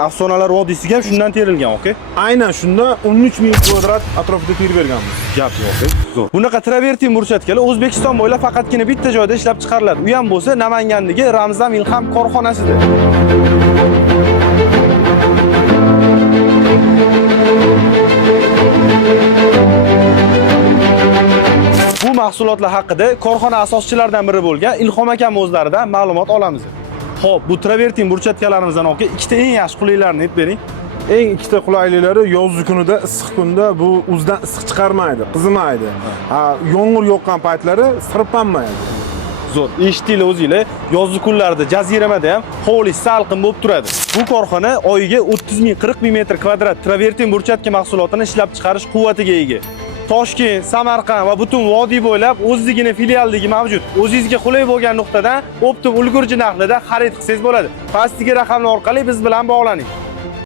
Afsonalar vodiysiga ham shundan terilgan, okey? Aynan shunda 13.000 kvadrat atrofida terib berganmiz. Gap yo'q, zo'r. Bunaqa travertin burchatkalar O'zbekiston bo'ylab faqatgina bitta joyda ishlab chiqariladi. U ham bo'lsa Namangandagi Ramzan Ilham korxonasida. Bu mahsulotlar haqida korxona asoschilaridan biri bo'lgan Ilhom akam o'zlaridan ma'lumot olamiz. Xo'p, bu travertin burchatkalarimizdan aka ikkita eng yaxshi qulaylarni aytib bering. Eng ikkita qulayliklari yozgi kunida, issiq kunda bu o'zidan issiq chiqarmaydi, qizimaydi. Yomg'ir yoqqan paytlari sirpanmaydi. Zo'r. Eshitdinglar o'zinglar, yozgi kunlarda jaziramada ham hovli salqin bo'lib turadi. Bu korxona oyiga 30.000-40.000 metr kvadrat travertin burchatka mahsulotini ishlab chiqarish quvvatiga ega. Toshkent, Samarqand va butun vodiy bo'ylab o'zligini filialligi mavjud. O'zingizga qulay bo'lgan nuqtadan optim ulgurji narxida xarid qilsangiz bo'ladi. Pastdagi raqamlar orqali biz bilan bog'laning.